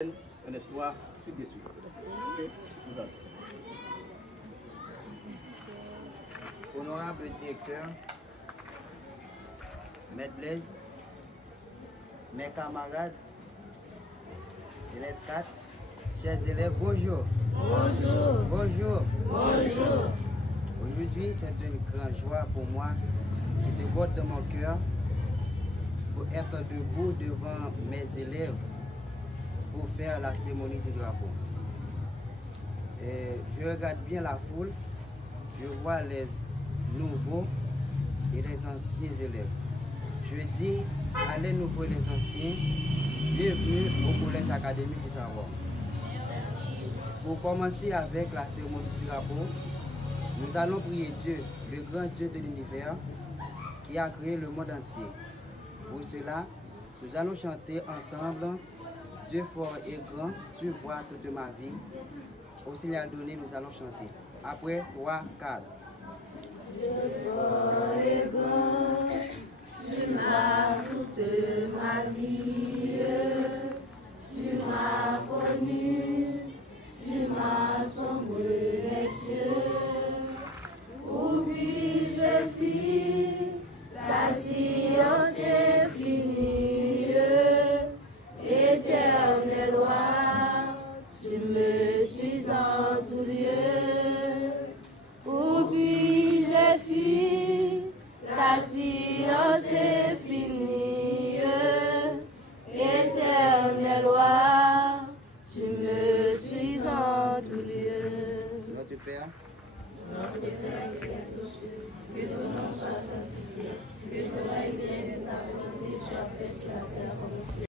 Un espoir, suite de suite. Honorable directeur, Maître Blaise, mes camarades, élèves 4, chers élèves, bonjour. Bonjour. Bonjour. Bonjour. Aujourd'hui, c'est une grande joie pour moi qui déborde de mon cœur pour être debout devant mes élèves pour faire la cérémonie du drapeau. Et je regarde bien la foule, je vois les nouveaux et les anciens élèves. Je dis à les nouveaux et les anciens, bienvenue au collège académique du savoir. Pour commencer avec la cérémonie du drapeau, nous allons prier Dieu, le grand Dieu de l'univers, qui a créé le monde entier. Pour cela, nous allons chanter ensemble Dieu fort et grand, tu vois toute ma vie. Au signal donné, nous allons chanter. Après, 3, 4. Dieu fort et grand, tu m'as toute ma vie. Tu m'as connu, tu m'as sombré les cieux. Où puis-je fuir ta science infinie? Éternel roi, tu me suis en tout lieu. Où puis-je fuir ta science infinie? Éternel roi, tu me suis en tout lieu. Notre Père, Notre Père qui es aux cieux, que ton nom soit sanctifié, que ton règne vienne, que ta volonté soit faite sur la terre comme au ciel.